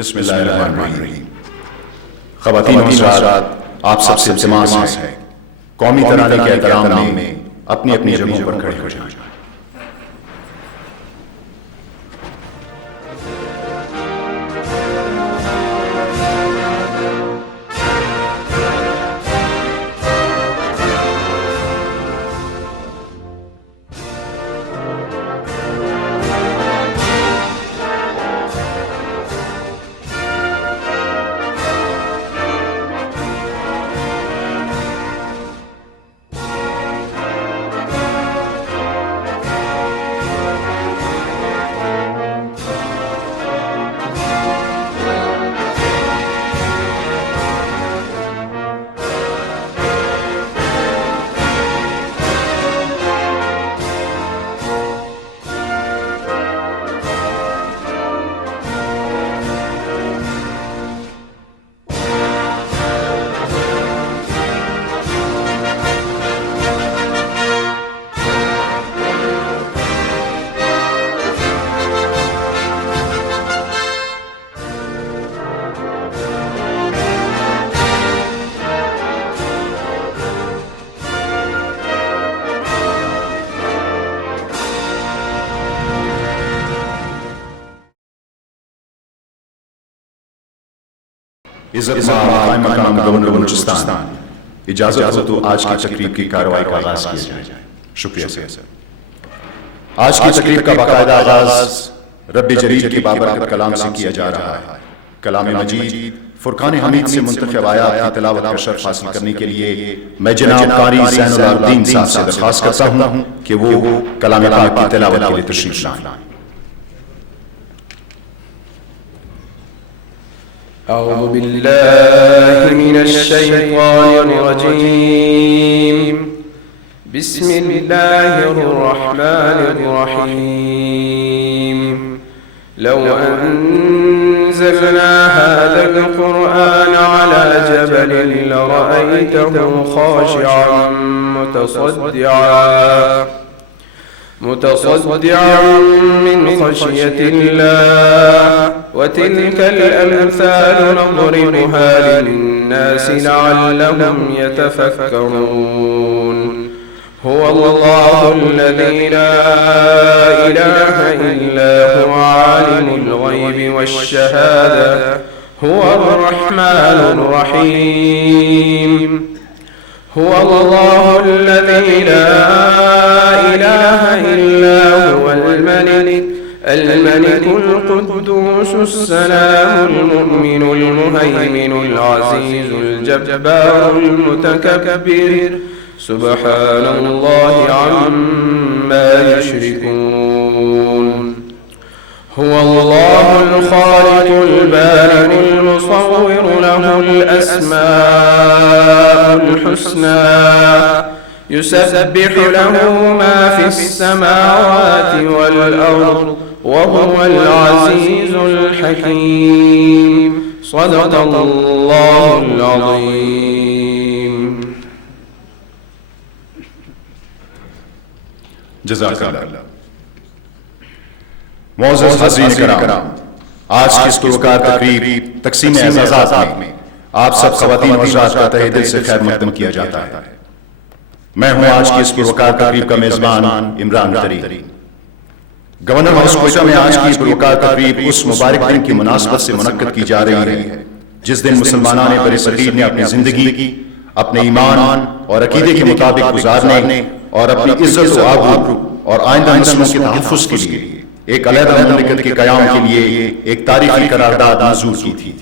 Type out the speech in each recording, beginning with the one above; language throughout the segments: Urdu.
بسم اللہ الرحمن الرحیم۔ خواتین و حضرات، آپ سب سے التماس ہے قومی ترانے کے احترام میں اپنی اپنی جگہوں پر کھڑے ہو جائیں۔ عزت قائم مقام گورنر بلوچستان، اجازت ہو تو آج کی تقریب کی کارروائی کا آغاز کیا جائے۔ شکریہ سر۔ آج کی تقریب کا باقاعدہ آغاز رب جلیل کی بابرکت کلام سے کیا جا رہا ہے۔ کلام مجید فرقان حمید سے منتخب آیات کی تلاوت کا شرف حاصل کرنے کے لیے میں جناب قاری زین العابدین صاحب سے درخواست کرتا ہوں کہ وہ کلام پاک کی تلاوت کے لیے تشریف لائیں۔ أعوذ بالله من الشيطان الرجيم. بسم الله الرحمن الرحيم. لو أنزلنا هذا القرآن على جبل لرأيته خاشعا متصدعا من خشية الله. وتلك الأمثال نضربها للناس لعلهم يتفكرون. هو الله الذي لا إله إلا هو عالم الغيب والشهادة هو الرحمن الرحيم. هو الله الذي لا إله إلا هو الملك القدوس السلام المؤمن المهيمن العزيز الجبار المتكبر. سبحان الله عما يشركون. هو الله الخالق البارئ المصور له الأسماء الحسنى. يسبح له ما في السماوات والأرض وهو العزيز الحكيم. صدق الله العظيم. جزاک اللہ۔ معزز حاضرین کرام، آج کی اس پروکار تقریب تقسیم اعزازات میں آپ سب خواتین و حضرات کا تہہ دل سے خیر مقدم کیا جاتا ہے۔ میں ہوں آج کی اس پروکار تقریب کا میزبان عمران ترین۔ گورنر ہاؤس کوئٹہ میں آج کی پروکار تقریب اس مبارک دن کی مناسبت سے منعقد کی جا رہی ہے جس دن مسلمانان بر صغیر نے اپنی زندگی اپنے ایمان اور عقیدے کے مطابق گزارنے اور اپنی عزت و آبرو اور آئندہ نسلوں کے تحفظ کے لیے ایک علیحدہ مملکت کے قیام کے لیے ایک تاریخی قرارداد منظور کی تھی۔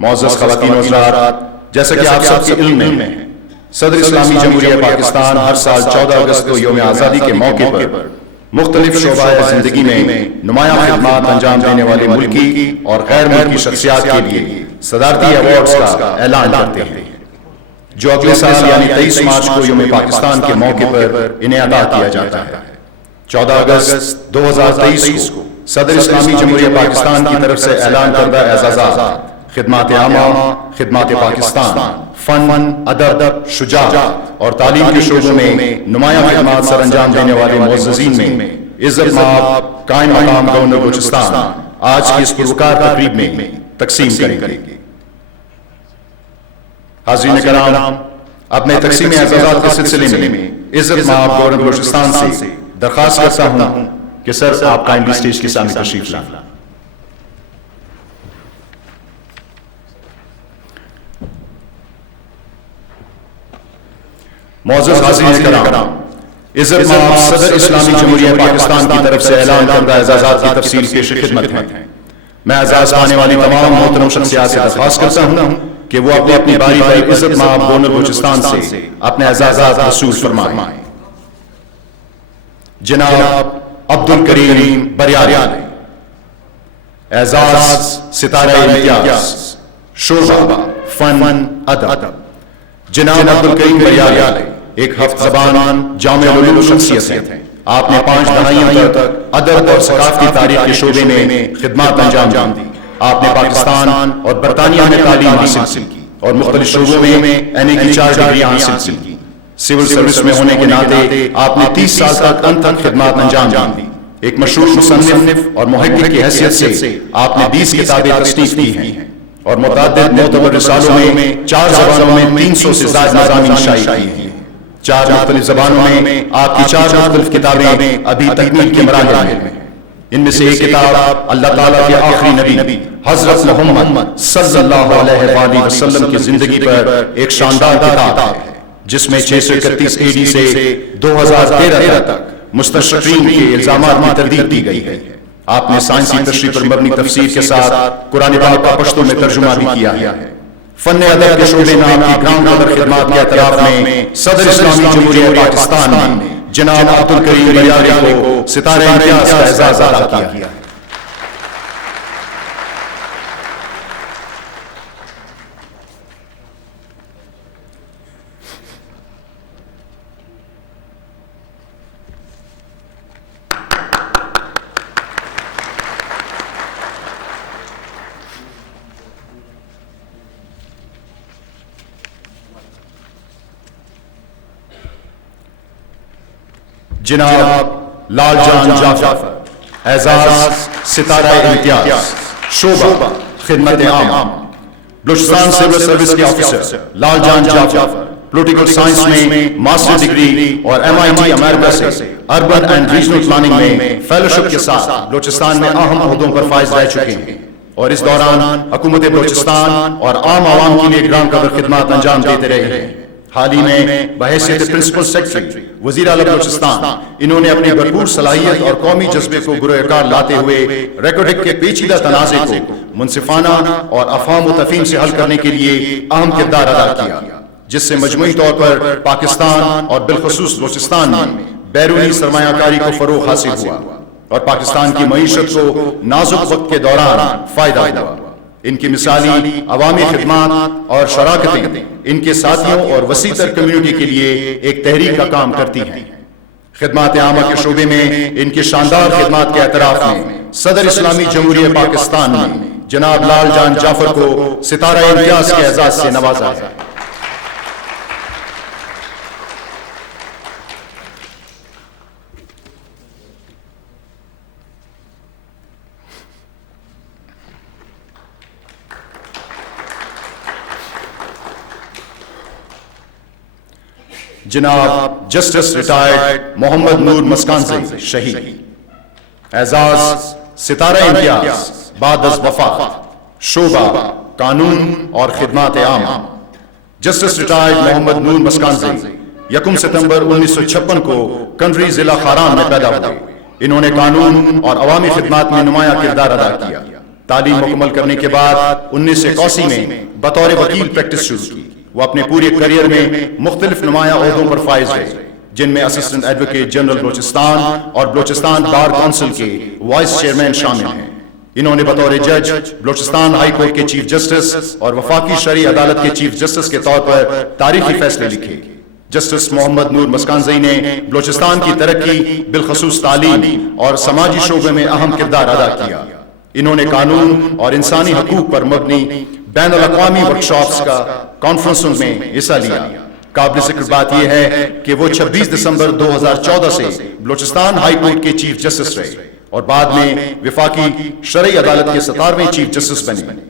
معزز خواتین و حضرات، جیسا کہ آپ سب کے علم میں ہے، صدر اسلامی جمہوریہ پاکستان ہر سال 14 اگست کو یوم آزادی کے موقع پر مختلف شعبہ زندگی میں نمایاں خدمات انجام دینے والے ملکی اور غیر ملکی شخصیات کے لیے صدارتی ایوارڈز کا اعلان کرتے ہیں، جو اگلے سال یعنی 23 مارچ کو یوم پاکستان کے موقع پر انہیں عطا کیا جاتا ہے۔ 14 اگست 2023 کو صدر اسلامی جمہوریہ پاکستان کی طرف سے اعلان کردہ اعزازات خدمات عامہ، خدمات پاکستان، فن، ادب، شجاعت اور تعلیم کے شعبوں میں نمایاں خدمات سر انجام دینے والے معززین میں عزت مآب قائم مقام گورنر بلوچستان آج کی اس پروکار تقریب میں تقسیم کریں گے۔ حاضرین کرام، اب میں تقسیم اعزازات کے سلسلے میں عزت مآب گورنر بلوچستان سے درخواست کرتا ہوں کہ سر آپ کائنڈلی اسٹیج کے سامنے تشریف لائیں۔ معزز حاضرین کرام، عزت مآب صدر اسلامی جمہوریہ پاکستان کی طرف سے اعلان کردہ اعزازات کی تفصیل پیش خدمت ہے۔ میں اعزاز پانے والی تمام محترم شخصیات سے درخواست کرتا ہوں کہ وہ اپنی باری پر عزت مآب گورنر بلوچستان سے اپنے اعزازات وصول فرمائیں۔ جناب عبدالکریم بریانی، اعزاز ستارہ امتیاز شعبہ فن ادب۔ جناب عبدالکریم بریانی ایک ہفت زبان جامع العلوم شخصیت ہیں۔ آپ نے 5 دہائیوں تک ادب اور ثقافتی تاریخ کے شعبے میں خدمات انجام دی۔ آپ نے پاکستان اور برطانیہ میں تعلیم حاصل کی اور مختلف شعبوں میں MA کی 4 ڈگریاں حاصل کی۔ سول سروس میں ہونے کے ناطے آپ نے 30 سال تک انتھک خدمات انجام دی۔ ایک مشہور مصنف اور محقق کی حیثیت سے آپ نے 20 کتابیں تصنیف کی ہیں اور متعدد معتبر رسالوں میں 4 زبانوں میں 300 سے زائد مضامین شائع کیے ہیں۔ 4 مختلف زبانوں میں آپ کی 4 مختلف کتابیں ابھی تکمیل کے مراحل میں ہیں۔ ان میں سے ایک کتاب اللہ تعالیٰ کے آخری نبی حضرت محمد صلی اللہ علیہ وآلہ وسلم کی زندگی پر ایک شاندار کتاب ہے، جس میں 631 AD سے 2013 تک مستشرقین کے الزامات کی تردید کی گئی ہے۔ آپ نے سائنسی تشریح پر مبنی تفسیر کے ساتھ قرآن پاک کا پشتو میں ترجمہ بھی کیا ہے۔ فن ادب کے شعبے میں آپ کی گراؤنڈ لیول خدمات کے اعتراف میں صدر اسلامی جمہوریہ پاکستان نے جناب عبدالکریم بریانی کو ستارہ امتیاز کا اعزاز عطا کیا۔ جناب لال جان جعفر، اعزاز ستارہ امتیاز شعبہ خدمت عام۔ بلوچستان سول سروس کے آفیسر لال جان جعفر پولیٹیکل سائنس میں ماسٹر ڈگری اور MIT امریکہ سے اربن اینڈ ریجنل پلاننگ میں فیلوشپ کے ساتھ بلوچستان میں اہم عہدوں پر فائز رہ چکے ہیں اور اس دوران حکومت بلوچستان اور عام عوام کے لیے گراں قدر خدمات انجام دیتے رہے ہیں۔ حال ہی میں بحیثیت پرنسپل سیکرٹری وزیر اعلیٰ بلوچستان انہوں نے اپنی بھرپور صلاحیت اور قومی جذبے کو گروہ کار لاتے ہوئے ریکارڈنگ کے پیچیدہ تنازع کو منصفانہ اور افہام و تفہیم سے حل کرنے کے لیے اہم کردار ادا کیا، جس سے مجموعی طور پر پاکستان اور بالخصوص بلوچستان میں بیرونی سرمایہ کاری کو فروغ حاصل ہوا اور پاکستان کی معیشت کو نازک وقت کے دوران فائدہ ہوا۔ ان کی مثالی عوامی خدمات اور شراکتیں ان کے ساتھیوں اور وسیع تر کمیونٹی کے لیے ایک تحریک کا کام کرتی ہیں۔ خدمات عامہ کے شعبے میں ان کی شاندار خدمات کے اعتراف میں صدر اسلامی جمہوریہ پاکستان نے جناب لال جان جعفر کو ستارہ امتیاز کے اعزاز سے نوازا ہے۔ جناب جسٹس ریٹائرڈ محمد نور مسکانزئی شہید، اعزاز ستارہ امتیاز بعد از وفات شعبہ قانون اور خدمات عام۔ جسٹس ریٹائرڈ محمد نور مسکانزئی 1 ستمبر 1956 کو کنڈری ضلع خاران میں پیدا ہوئے۔ انہوں نے قانون اور عوامی خدمات میں نمایاں کردار ادا کیا۔ تعلیم مکمل کرنے کے بعد 1981 میں بطور وکیل پریکٹس شروع کی۔ وہ اپنے پورے کریئر میں مختلف نمایاں عہدوں پر فائز رہے، جن میں اسسٹنٹ ایڈوکیٹ جنرل بلوچستان اور بلوچستان بار کونسل کے وائس چیئرمین شامل ہیں۔ انہوں نے بطور جج بلوچستان ہائی کورٹ کے چیف جسٹس اور وفاقی شرعی عدالت کے چیف جسٹس کے طور پر تاریخی فیصلے لکھے۔ جسٹس محمد نور مسکانزئی نے بلوچستان کی ترقی بالخصوص تعلیم اور سماجی شعبے میں اہم کردار ادا کیا۔ انہوں نے قانون اور انسانی حقوق پر مبنی بین الاقوامی ورکشاپس کا کانفرنسوں میں حصہ لیا۔ قابل ذکر بات یہ ہے کہ وہ 26 دسمبر 2014 سے بلوچستان ہائی کورٹ کے چیف جسٹس رہے اور بعد میں وفاقی شرعی عدالت کے 17ویں چیف جسٹس بنے۔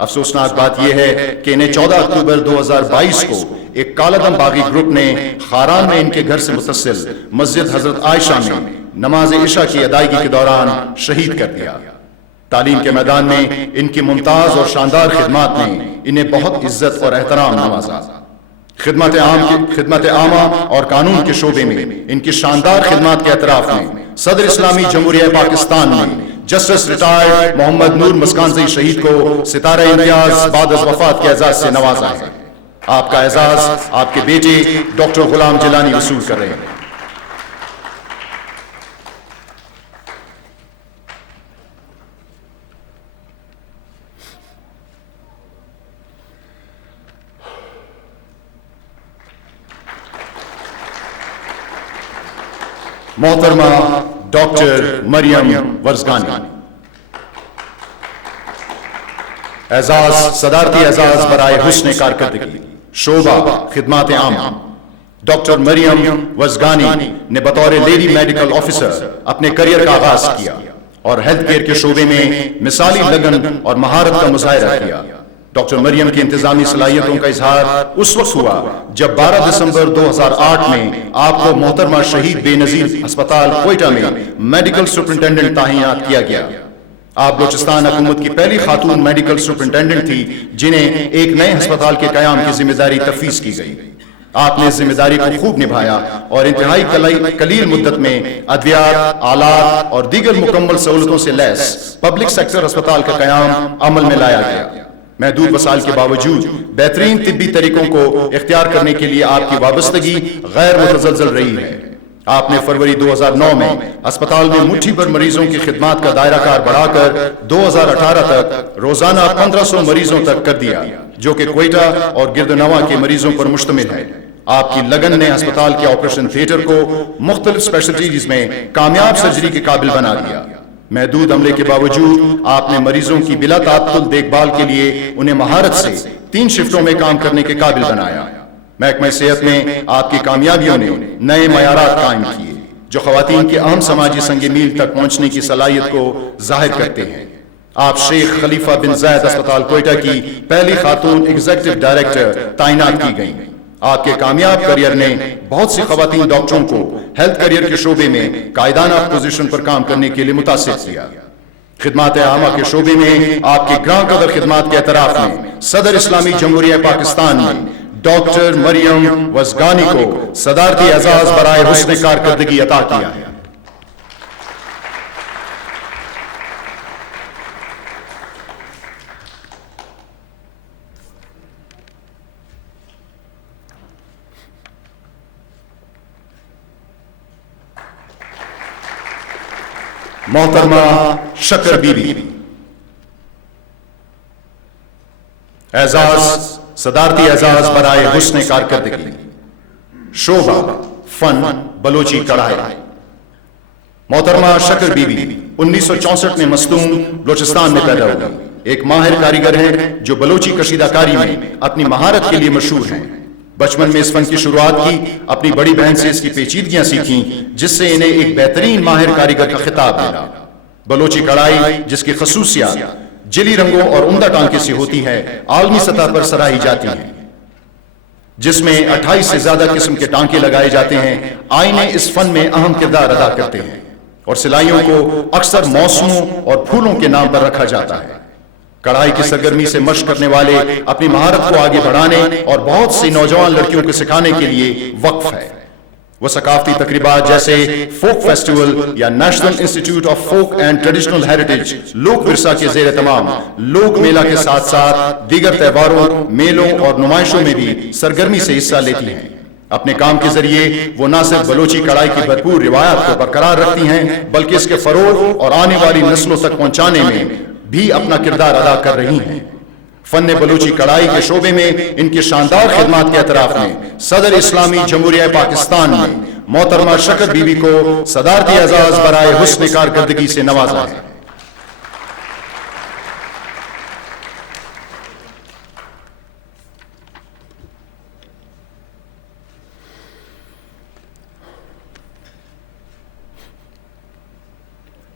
افسوسناک بات یہ ہے کہ انہیں 14 اکتوبر 2022 کو ایک کالعدم باغی گروپ نے خاران میں ان کے گھر سے متصل مسجد حضرت عائشہ میں نماز عشاء کی ادائیگی کے دوران شہید کر دیا۔ تعلیم کے میدان میں ان کی ممتاز اور شاندار خدمات نے انہیں بہت عزت اور احترام نوازا۔ خدمت عامہ اور قانون کے شعبے میں ان کی شاندار خدمات کے اعتراف میں صدر اسلامی جمہوریہ پاکستان نے جسٹس ریٹائرڈ محمد نور مسکانزئی شہید کو ستارہ امتیاز بعد از وفات کے اعزاز سے نوازا ہے۔ آپ کا اعزاز آپ کے بیٹے ڈاکٹر غلام جیلانی وصول کر رہے ہیں۔ محترمہ ڈاکٹر مریم ورزگانی۔ اعزاز صدارتی اعزاز برائے حسن کارکردگی شعبہ خدمات عامہ۔ ڈاکٹر مریم ورزگانی نے بطور لیڈی میڈیکل آفیسر اپنے کریئر کا آغاز کیا اور ہیلتھ کیئر کے شعبے میں مثالی لگن اور مہارت کا مظاہرہ کیا۔ ڈاکٹر مریم کی انتظامی صلاحیتوں کا اظہار اس وقت ہوا جب 12 دسمبر 2008 میں آپ کو محترمہ شہید بے نظیر ہسپتال کوئٹہ میں میڈیکل سپرنٹینڈنٹ تعینات کیا گیا۔ آپ بلوچستان حکومت کی پہلی خاتون میڈیکل سپرنٹینڈنٹ تھی جنہیں ایک نئے ہسپتال کے قیام کی ذمہ داری تفویض کی گئی۔ آپ نے اس ذمہ داری کو خوب نبھایا اور انتہائی قلیل مدت میں ادویات، آلات اور دیگر مکمل سہولتوں سے لیس پبلک سیکٹر ہسپتال کا قیام عمل میں لایا گیا۔ محدود وسائل کے باوجود بہترین طبی طریقوں کو اختیار کرنے کے لیے آپ کی وابستگی غیر متزلزل رہی ہے۔ آپ نے فروری 2009 میں اسپتال میں مٹھی بھر مریضوں کی خدمات کا دائرہ کار بڑھا کر 2018 تک روزانہ 1500 مریضوں تک کر دیا، جو کہ کوئٹہ اور گردنواں کے مریضوں پر مشتمل ہے۔ آپ کی لگن نے ہسپتال کے آپریشن تھیٹر کو مختلف اسپیشلٹیز میں کامیاب سرجری کے قابل بنا دیا۔ محدود عملے کے باوجود آپ نے مریضوں کی بلا تعطل دیکھ بھال کے لیے انہیں مہارت سے 3 شفٹوں میں کام کرنے کے قابل بنایا۔ محکمہ صحت میں آپ کی کامیابیوں نے نئے معیارات قائم کیے جو خواتین کے اہم سماجی سنگ میل تک پہنچنے کی صلاحیت کو ظاہر کرتے ہیں۔ آپ شیخ خلیفہ بن زید اسپتال کوئٹہ کی پہلی خاتون ایگزیکٹو ڈائریکٹر تعینات کی گئیں۔ آپ کے کامیاب کریئر نے بہت سی خواتین ڈاکٹروں کو ہیلتھ کریئر کے شعبے میں قائدانہ پوزیشن پر کام کرنے کے لیے متاثر کیا۔ خدمات عامہ کے شعبے میں آپ کی گراں قدر خدمات کے اعتراف میں صدر اسلامی جمہوریہ پاکستان نے ڈاکٹر مریم ورزگانی کو صدارتی اعزاز برائے حسن کارکردگی عطا کیا ہے۔ محترمہ شکر بی بی۔ اعزاز صدارتی اعزاز برائے حسن کارکردگی شعبہ فن بلوچی کڑھائی۔ محترمہ شکر بی بی 1964 میں مستون بلوچستان میں پیدا ہوئی۔ ایک ماہر کاریگر ہیں جو بلوچی کشیدہ کاری میں اپنی مہارت کے لیے مشہور ہیں۔ بچپن میں اس فن کی شروعات کی، اپنی بڑی بہن سے اس کی پیچیدگیاں سیکھیں جس سے انہیں ایک بہترین ماہر کاریگر کا خطاب ملا۔ بلوچی کڑھائی جس کی خصوصیات جلی رنگوں اور عمدہ ٹانکے سے ہوتی ہے عالمی سطح پر سراہی جاتی ہیں، جس میں 28 سے زیادہ قسم کے ٹانکے لگائے جاتے ہیں۔ آئینے اس فن میں اہم کردار ادا کرتے ہیں اور سلائیوں کو اکثر موسموں اور پھولوں کے نام پر رکھا جاتا ہے۔ کڑھائی کی سرگرمی سے مشق کرنے والے اپنی مہارت کو آگے بڑھانے اور بہت سی نوجوان لڑکیوں کو سکھانے کے لیے وقف ہے۔ وہ ثقافتی تقریبات جیسے فوک فیسٹیول یا national institute of folk and traditional heritage Lok Virsa کے زیر اہتمام لوک میلہ کے ساتھ ساتھ دیگر تہواروں، میلوں اور نمائشوں میں بھی سرگرمی سے حصہ لیتی ہیں۔ اپنے کام کے ذریعے وہ نہ صرف بلوچی کڑھائی کی بھرپور روایات کو برقرار رکھتی ہیں بلکہ اس کے فروغ اور آنے والی نسلوں تک پہنچانے میں بھی اپنا کردار ادا کر رہی ہیں۔ فن بلوچی کڑھائی کے شعبے میں ان کی شاندار خدمات کے اعتراف میں صدر اسلامی جمہوریہ پاکستان نے محترمہ شکر بی بی کو صدارتی اعزاز برائے حسن کارکردگی سے نوازا ہے۔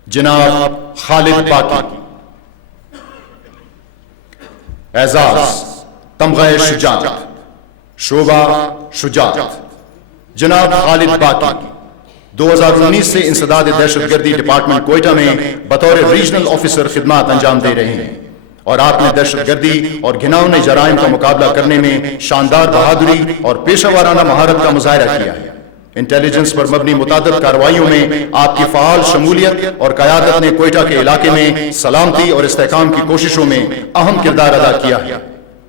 جناب خالد باقی۔ اعزاز تمغہ شجاعت شعبہ شجاعت جناب خالد باقی 2019 سے انسداد دہشت گردی ڈپارٹمنٹ کوئٹہ میں بطور ریجنل آفیسر خدمات انجام دے رہے ہیں اور آپ نے دہشت گردی اور گھناؤنے جرائم کا مقابلہ کرنے میں شاندار بہادری اور پیشہ ورانہ مہارت کا مظاہرہ کیا ہے۔ انٹیلیجنس پر مبنی متعدد کارروائیوں میں آپ کی فعال شمولیت اور قیادت نے کوئٹہ کے علاقے میں سلامتی اور استحکام کی کوششوں میں اہم کردار ادا کیا ہے۔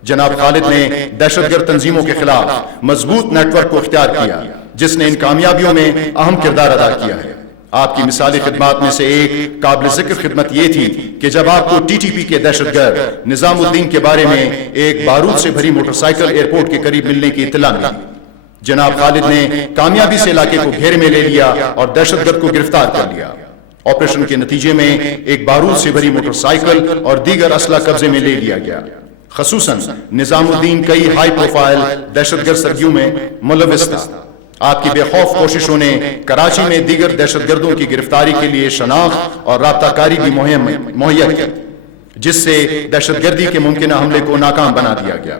جناب خالد نے دہشت گرد تنظیموں کے خلاف مضبوط نیٹ ورک کو اختیار کیا جس نے ان کامیابیوں میں اہم کردار ادا کیا ہے۔ آپ کی مثالی خدمات میں سے ایک قابل ذکر خدمت یہ تھی کہ جب آپ کو ٹی ٹی پی کے دہشت گرد نظام الدین کے بارے میں ایک بارود سے بھری موٹر سائیکل ایئرپورٹ کے قریب ملنے کی اطلاع ملی، جناب خالد نے کامیابی سے علاقے کو گھیرے میں لے لیا اور دہشت گرد کو گرفتار کر لیا۔ آپریشن کے نتیجے میں ایک بارود سے بھری موٹر سائیکل اور دیگر اسلحہ قبضے میں لے لیا گیا۔ خصوصاً نظام الدین کئی ہائی پروفائل دہشت گرد سرگیوں میں ملوث تھا۔ آپ کی بے خوف کوششوں نے کراچی میں دیگر دہشت گردوں کی گرفتاری کے لیے شناخت اور رابطہ کاری بھی مہیا کی، جس سے دہشت گردی کے ممکنہ حملے کو ناکام بنا دیا گیا۔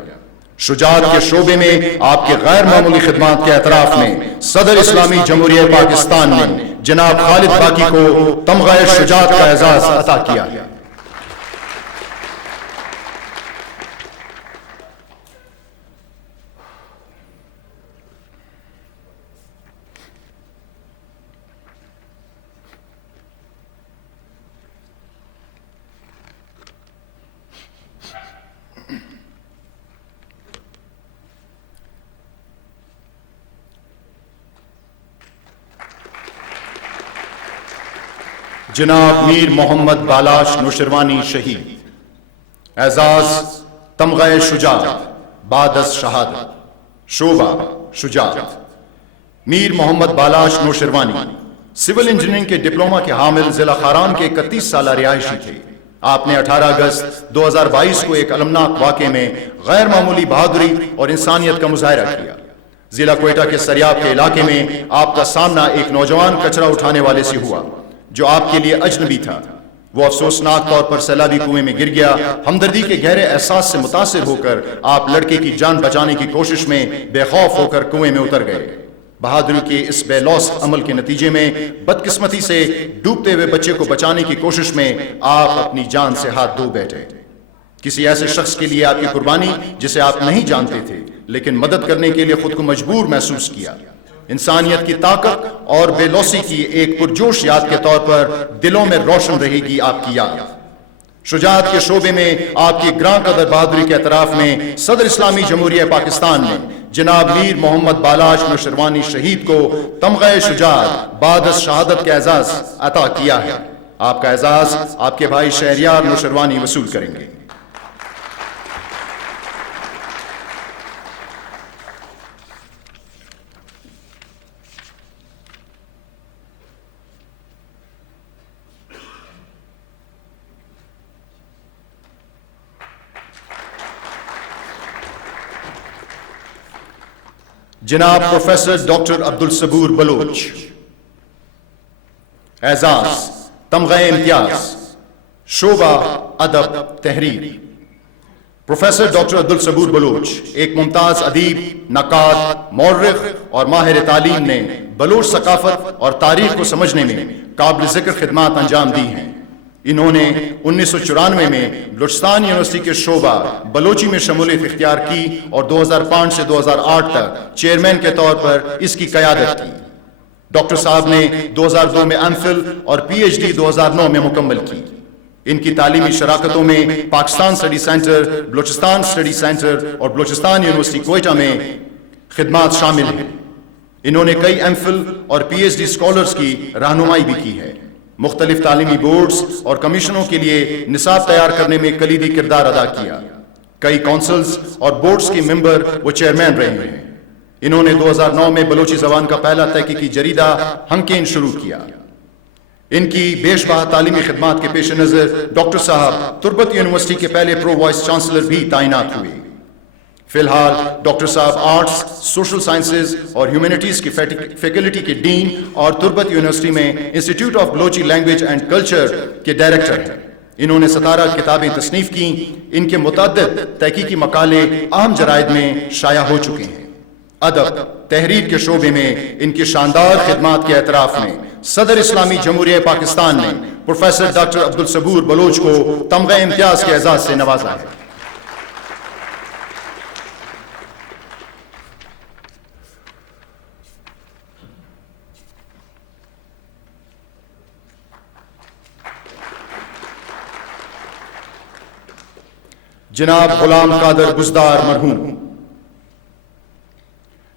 شجاعت کے شعبے میں آپ کے غیر معمولی خدمات کے اعتراف میں صدر اسلامی جمہوریہ پاکستان نے جناب خالد باقی کو تمغہ شجاعت کا اعزاز عطا کیا ہے۔ جناب میر محمد بالاش نوشروانی شہید اعزاز تمغہ شجاعت بعد از شہادت شعبہ شجاعت میر محمد بالاش نوشروانی سول انجینئرنگ کے ڈپلومہ کے حامل ضلع خاران کے 31 سالہ رہائشی تھے۔ آپ نے 18 اگست 2022 کو ایک المناک واقعے میں غیر معمولی بہادری اور انسانیت کا مظاہرہ کیا۔ ضلع کوئٹہ کے سریاب کے علاقے میں آپ کا سامنا ایک نوجوان کچرا اٹھانے والے سے ہوا جو آپ کے لیے اجنبی تھا۔ وہ افسوسناک طور پر سیلابی کنویں میں گر گیا۔ ہمدردی کے گہرے احساس سے متاثر ہو کر آپ لڑکے کی جان بچانے کی کوشش میں بے خوف ہو کر کنویں میں اتر گئے۔ بہادری کے اس بے لوث عمل کے نتیجے میں بدقسمتی سے ڈوبتے ہوئے بچے کو بچانے کی کوشش میں آپ اپنی جان سے ہاتھ دھو بیٹھے۔ کسی ایسے شخص کے لیے آپ کی قربانی جسے آپ نہیں جانتے تھے لیکن مدد کرنے کے لیے خود کو مجبور محسوس کیا۔ انسانیت کی طاقت اور بے لوثی کی ایک پرجوش یاد کے طور پر دلوں میں روشن رہے گی آپ کی یاد۔ شجاعت کے شعبے میں آپ کی گراں قدر بہادری کے اعتراف میں صدر اسلامی جمہوریہ پاکستان نے جناب میر محمد بالاش نوشروانی شہید کو تمغہ شجاعت بعد از شہادت کا اعزاز عطا کیا ہے۔ آپ کا اعزاز آپ کے بھائی شہریار نوشروانی وصول کریں گے۔ جناب پروفیسر ڈاکٹر عبدالصبور بلوچ اعزاز تمغہ امتیاز شعبہ ادب تحریر پروفیسر ڈاکٹر عبدالصبور بلوچ ایک ممتاز ادیب، نقاد، مورخ اور ماہر تعلیم نے بلوچ ثقافت اور تاریخ کو سمجھنے میں قابل ذکر خدمات انجام دی ہیں۔ انہوں نے 1994 میں بلوچستان یونیورسٹی کے شعبہ بلوچی میں شمولیت اختیار کی اور 2005 سے 2008 تک چیئرمین کے طور پر اس کی قیادت کی۔ ڈاکٹر صاحب نے 2002 میں ایم فل اور پی ایچ ڈی 2009 میں مکمل کی۔ ان کی تعلیمی شراکتوں میں Pakistan study centre, Balochistan study centre اور بلوچستان یونیورسٹی کوئٹہ میں خدمات شامل ہیں۔ انہوں نے کئی ایم فل اور پی ایچ ڈی اسکالرز کی رہنمائی بھی کی ہے۔ مختلف تعلیمی بورڈز اور کمیشنوں کے لیے نصاب تیار کرنے میں کلیدی کردار ادا کیا۔ کئی کونسلز اور بورڈز کے ممبر و چیئرمین رہے ہیں۔ انہوں نے 2009 میں بلوچی زبان کا پہلا تحقیقی جریدہ ہنکین شروع کیا۔ ان کی بیش بہا تعلیمی خدمات کے پیش نظر ڈاکٹر صاحب تربت یونیورسٹی کے پہلے پرو وائس چانسلر بھی تعینات ہوئے۔ فی الحال ڈاکٹر صاحب آرٹس، سوشل سائنسز اور ہیومینٹیز کی فیکلٹی کے ڈین اور تربت یونیورسٹی میں institute of Balochi language and culture کے ڈائریکٹر ہیں۔ انہوں نے 17 کتابیں تصنیف کی. ان کے متعدد تحقیقی مقالے اہم جرائد میں شائع ہو چکے ہیں. ادب تحریر کے شعبے میں ان کی شاندار خدمات کے اعتراف میں صدر اسلامی جمہوریہ پاکستان نے پروفیسر ڈاکٹر عبدالصبور بلوچ کو تمغہ امتیاز کے اعزاز سے نوازا ہے. جناب غلام قادر بزدار مرحوم.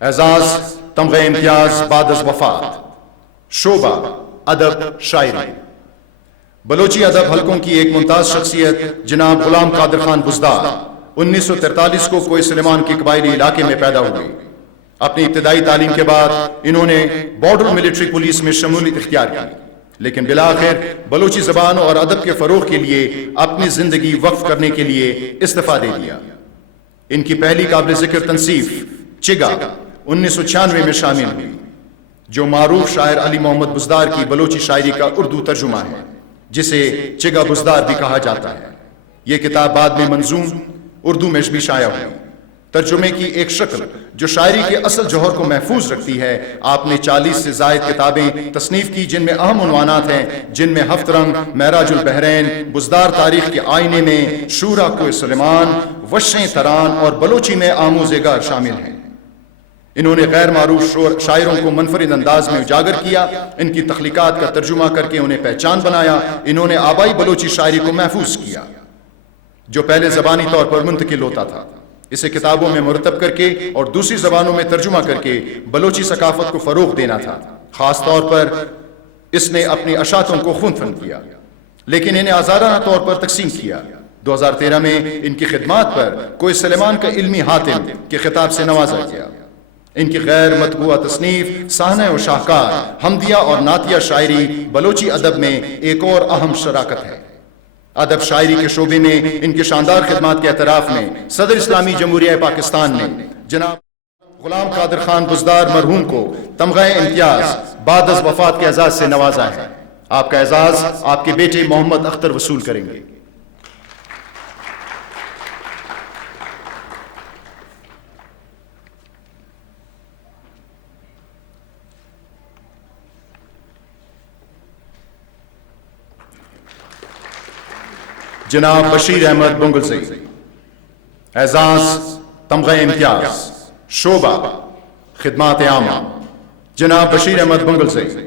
اعزاز تمغہ امتیاز بعد از وفات. شعبہ ادب شاعری. بلوچی ادب حلقوں کی ایک ممتاز شخصیت جناب غلام قادر خان بزدار 1943 کو کوئے سلیمان کے قبائلی علاقے میں پیدا ہوئے. اپنی ابتدائی تعلیم کے بعد انہوں نے بارڈر ملٹری پولیس میں شمولیت اختیار کی، لیکن بالآخر بلوچی زبان اور ادب کے فروغ کے لیے اپنی زندگی وقف کرنے کے لیے استعفیٰ دے دیا. ان کی پہلی قابل ذکر تنصیف چگا 1996 میں شامل ہوئی، جو معروف شاعر علی محمد بزدار کی بلوچی شاعری کا اردو ترجمہ ہے، جسے چگا بزدار بھی کہا جاتا ہے. یہ کتاب بعد میں منظوم اردو میں بھی شائع ہوئی. ترجمے کی ایک شکل جو شاعری کے اصل جوہر کو محفوظ رکھتی ہے. آپ نے 40 سے زائد کتابیں تصنیف کی، جن میں اہم عنوانات ہیں، جن میں ہفت رنگ، معراج البحرین، بزدار تاریخ کے آئینے میں، شورا کوئے سلیمان، وشیں تران اور بلوچی میں آموزگار شامل ہیں. انہوں نے غیر معروف شاعروں کو منفرد انداز میں اجاگر کیا، ان کی تخلیقات کا ترجمہ کر کے انہیں پہچان بنایا. انہوں نے آبائی بلوچی شاعری کو محفوظ کیا، جو پہلے زبانی طور پر منتقل ہوتا تھا. اسے کتابوں میں مرتب کر کے اور دوسری زبانوں میں ترجمہ کر کے بلوچی ثقافت کو فروغ دینا تھا. خاص طور پر اس نے اپنی اشاعتوں کو خون کیا، لیکن انہیں آزادانہ طور پر تقسیم کیا. 2013 میں ان کی خدمات پر کوئے سلیمان کا علمی حاتم کے خطاب سے نوازا گیا. ان کی غیر مطبوعہ تصنیف صحنہ و شاہکار، حمدیہ اور نعتیہ شاعری بلوچی ادب میں ایک اور اہم شراکت ہے. ادب شاعری کے شعبے میں ان کی شاندار خدمات کے اعتراف میں صدر اسلامی جمہوریہ پاکستان نے جناب غلام قادر خان بزدار مرحوم کو تمغہ امتیاز بعد از وفات کے اعزاز سے نوازا ہے. آپ کا اعزاز آپ کے بیٹے محمد اختر وصول کریں گے. جناب بشیر احمد بنگلزئی. اعزاز تمغہ امتیاز شعبہ خدمات عامہ. جناب بشیر احمد بنگلزئی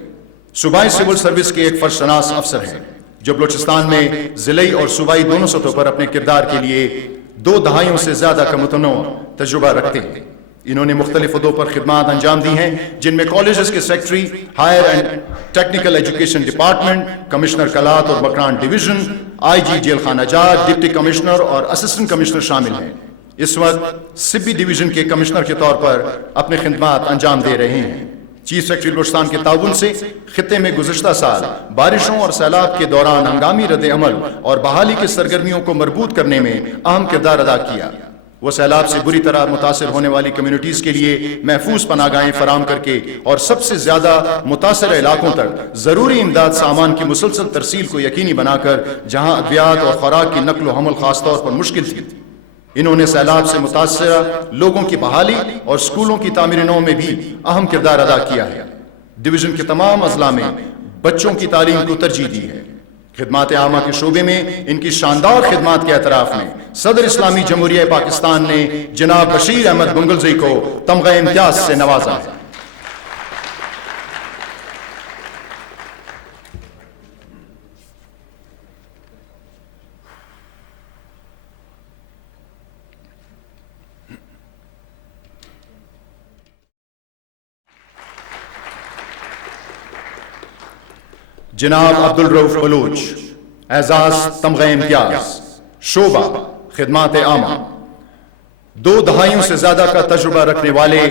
صوبائی سول سروس کے ایک فرشناس افسر ہیں، جو بلوچستان میں ضلعی اور صوبائی دونوں سطحوں پر اپنے کردار کے لیے 2 دہائیوں سے زیادہ کا متنوع تجربہ رکھتے ہیں. انہوں نے مختلف عہدوں پر خدمات انجام دی ہیں، جن میں کالجز کے secretary, higher and technical education department, commissioner Kalat اور Makran division, I G jail خانہ جات، ڈپٹی کمشنر اور اسسٹنٹ کمشنر شامل ہیں. اس وقت سبی ڈویژن کے کمشنر کے طور پر اپنے خدمات انجام دے رہے ہیں. چیف سیکرٹری بلوچستان کے تعاون سے خطے میں گزشتہ سال بارشوں اور سیلاب کے دوران ہنگامی رد عمل اور بحالی کی سرگرمیوں کو مربوط کرنے میں اہم کردار ادا کیا. وہ سیلاب سے بری طرح متاثر ہونے والی کمیونٹیز کے لیے محفوظ پناہ گاہیں فراہم کر کے اور سب سے زیادہ متاثرہ علاقوں تک ضروری امداد سامان کی مسلسل ترسیل کو یقینی بنا کر جہاں ادویات اور خوراک کی نقل و حمل خاص طور پر مشکل تھی، انہوں نے سیلاب سے متاثرہ لوگوں کی بحالی اور اسکولوں کی تعمیر نو میں بھی اہم کردار ادا کیا ہے. ڈویژن کے تمام اضلاع میں بچوں کی تعلیم کو ترجیح دی ہے. خدمات عامہ کے شعبے میں ان کی شاندار خدمات کے اعتراف میں صدر اسلامی جمہوریہ پاکستان نے جناب بشیر احمد بنگلزئی کو تمغہ امتیاز سے نوازا ہے. جناب عبدالرؤف بلوچ. اعزاز تمغہ امتیاز شعبہ خدمات عامہ. 2 دہائیوں سے زیادہ کا تجربہ رکھنے والے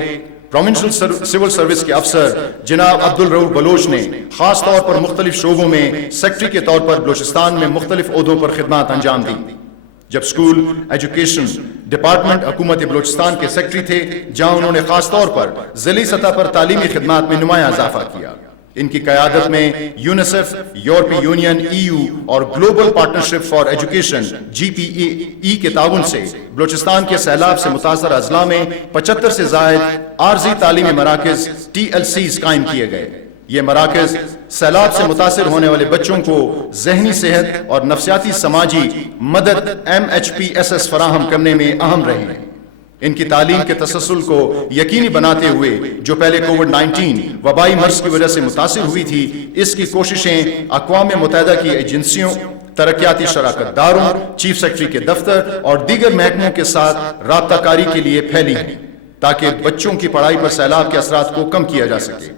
پروونشل سول سروس کے افسر جناب عبدالرؤف بلوچ نے خاص طور پر مختلف شعبوں میں سیکٹری کے طور پر بلوچستان میں مختلف عہدوں پر خدمات انجام دی. جب اسکول ایجوکیشن ڈپارٹمنٹ حکومت بلوچستان کے سیکٹری تھے، جہاں انہوں نے خاص طور پر ضلعی سطح پر تعلیمی خدمات میں نمایاں اضافہ کیا. ان کی قیادت میں یونیسیف، یورپی یونین، EU اور global partnership for education GPE کے تعاون سے بلوچستان کے سیلاب سے متاثرہ اضلاع میں 75 سے زائد عارضی تعلیمی مراکز TLCs قائم کیے گئے۔ یہ مراکز سیلاب سے متاثر ہونے والے بچوں کو ذہنی صحت اور نفسیاتی سماجی مدد MHPSS فراہم کرنے میں اہم رہے ہیں۔ ان کی تعلیم کے تسلسل کو یقینی بناتے ہوئے جو پہلے کووڈ-19 وبائی مرض کی وجہ سے متاثر ہوئی تھی، اس کی کوششیں اقوام متحدہ کی ایجنسیوں، ترقیاتی شراکت داروں، چیف سیکرٹری کے دفتر اور دیگر محکموں کے ساتھ رابطہ کاری کے لیے پھیلی ہیں تاکہ بچوں کی پڑھائی پر سیلاب کے اثرات کو کم کیا جا سکے۔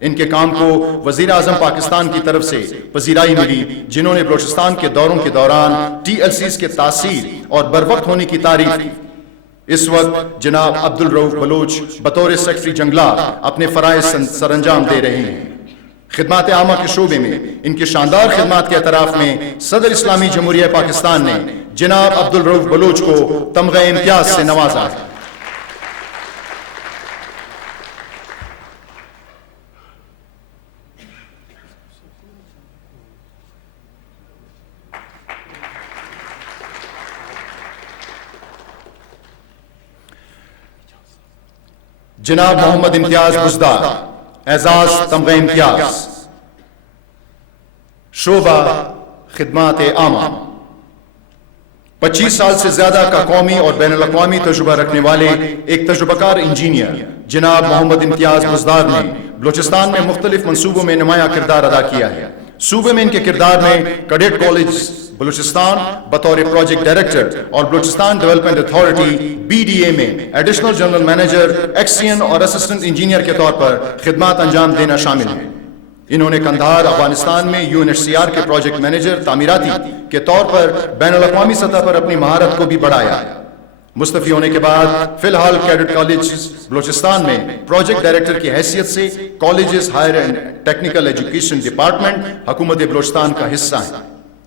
ان کے کام کو وزیر اعظم پاکستان کی طرف سے پذیرائی ملی، جنہوں نے بلوچستان کے دوروں کے دوران TLCs کے تاثیر اور بروقت ہونے کی تعریف کی۔ اس وقت جناب عبدالرؤف بلوچ بطور سیکرٹری جنگلات اپنے فرائض سر انجام دے رہے ہیں۔ خدمات عامہ کے شعبے میں ان کی شاندار خدمات کے اعتراف میں صدر اسلامی جمہوریہ پاکستان نے جناب عبدالرؤف بلوچ کو تمغہ امتیاز سے نوازا ہے۔ جناب محمد امتیاز بزدار، اعزاز تمغہ امتیاز، شعبہ خدمات عامہ، 25 سال سے زیادہ کا قومی اور بین الاقوامی تجربہ رکھنے والے ایک تجربہ کار انجینئر جناب محمد امتیاز بزدار نے بلوچستان میں مختلف منصوبوں میں نمایاں کردار ادا کیا ہے۔ صوبے میں ان کے کردار میں کیڈٹ کالج بلوچستان بطور پروجیکٹ ڈائریکٹر اور بلوچستان ڈیولپمنٹ اتھارٹی BDA میں ایڈیشنل جنرل مینیجر ایکسین اور اسسٹنٹ انجینئر کے طور پر خدمات انجام دینا شامل ہے۔ انہوں نے قندھار افغانستان میں UNHCR کے پروجیکٹ مینیجر تعمیراتی کے طور پر بین الاقوامی سطح پر اپنی مہارت کو بھی بڑھایا۔ مستعفی ہونے کے بعد فی الحال کیڈٹ کالج بلوچستان میں پروجیکٹ ڈائریکٹر کی حیثیت سے colleges higher and technical education department حکومت بلوچستان کا حصہ ہیں۔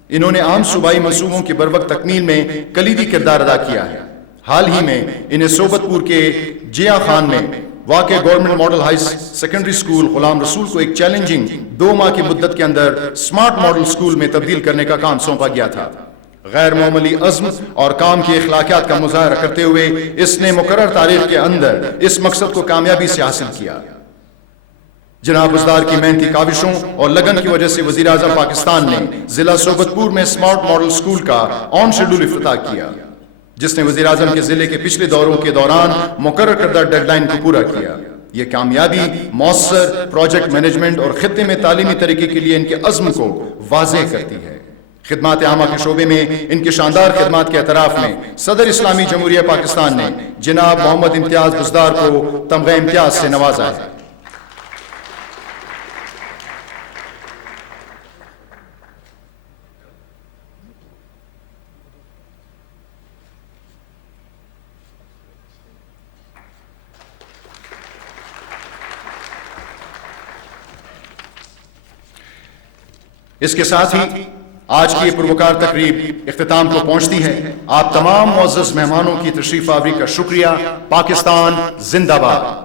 انہوں نے عام صوبائی منصوبوں کی بروقت تکمیل میں کلیدی کردار ادا کیا ہے۔ حال ہی میں انہیں صوبت پور کے جیا خان میں واقع government model high secondary school Ghulam رسول کو ایک چیلنجنگ 2 ماہ کی مدت کے اندر سمارٹ ماڈل اسکول میں تبدیل کرنے کا کام سونپا گیا تھا۔ غیر معمولی عزم اور کام کی اخلاقیات کا مظاہرہ کرتے ہوئے اس نے مقرر تاریخ کے اندر اس مقصد کو کامیابی سے حاصل کیا۔ جناب بزدار کی محنتی کاوشوں اور لگن کی وجہ سے وزیر اعظم پاکستان نے ضلع صوبت پور میں سمارٹ ماڈل اسکول کا آن شیڈول افتتاح کیا، جس نے وزیر اعظم کے ضلع کے پچھلے دوروں کے دوران مقرر کردہ ڈیڈ لائن کو پورا کیا۔ یہ کامیابی مؤثر پروجیکٹ مینجمنٹ اور خطے میں تعلیمی طریقے کے لیے ان کے عزم کو واضح کرتی ہے۔ خدمات عامہ کے شعبے میں ان کے شاندار خدمات کے اعتراف میں صدر اسلامی جمہوریہ پاکستان نے جناب محمد امتیاز بزدار کو تمغہ امتیاز سے نوازا ہے۔ اس کے ساتھ ہی آج کی یہ پروکار تقریب اختتام کو پہنچتی ہے۔ آپ تمام معزز مہمانوں کی تشریف آوری کا شکریہ۔ پاکستان زندہ باد۔